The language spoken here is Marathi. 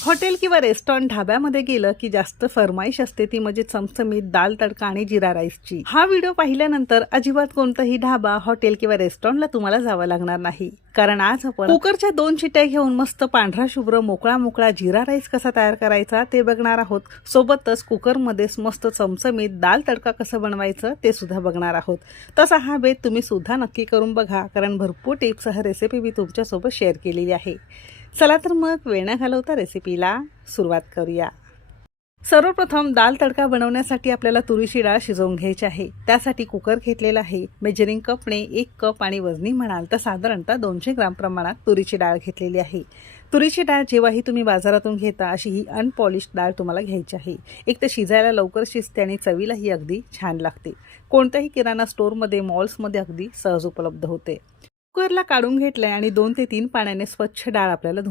हॉटेल किंवा रेस्टॉरंट ढाब्यामध्ये गेलं की जास्त फरमाईश असते ती म्हणजे चमचमीत दाल तडका आणि जिरा राईसची। हा व्हिडिओ पाहिल्यानंतर अजिबात कोणताही ढाबा, हॉटेल किंवा रेस्टॉरंटला तुम्हाला जावं लागणार नाही, कारण आज आपण कुकरच्या 2 शिट्ट्या घेऊन मस्त पांढरा शुभ्र मोकळा मोकळा जिरा राईस कसा तयार करायचा ते बघणार आहोत। सोबतच कुकरमध्येच मस्त चमचमीत दाल तडका कसं बनवायचं ते सुद्धा बघणार आहोत। तसा हा बेत तुम्ही सुद्धा नक्की करून बघा, कारण भरपूर टिप्ससह रेसिपी मी तुमच्यासोबत शेअर केलेली आहे। चला तर मग वेळ न घालवता रेसिपीला सुरुवात करूया। सर्वप्रथम दाल तडका बनवण्यासाठी आपल्याला तुरीची डाळ शिजवून घ्यायची आहे। त्यासाठी कुकर घेतलेला आहे। मेजरिंग कपने 1 कप आणि वजनी म्हणाल तर साधारणतः 200 ग्राम प्रमाणात तुरीची डाळ घेतलेली आहे। तुरीची डाळ जेव्हाही तुम्ही बाजारातून घेता अशी ही अनपॉलिश्ड डाळ तुम्हाला घ्यायची आहे। एक तर शिजायला लवकर शिजते आणि चवीलाही अगदी छान लागते। कोणत्याही किराणा स्टोअरमध्ये, मॉल्समध्ये अगदी सहज उपलब्ध होते। कुकरला काढून घेतलंय आणि 2 ते 3 पाण्याने स्वच्छ डाळ आपल्याला धुवून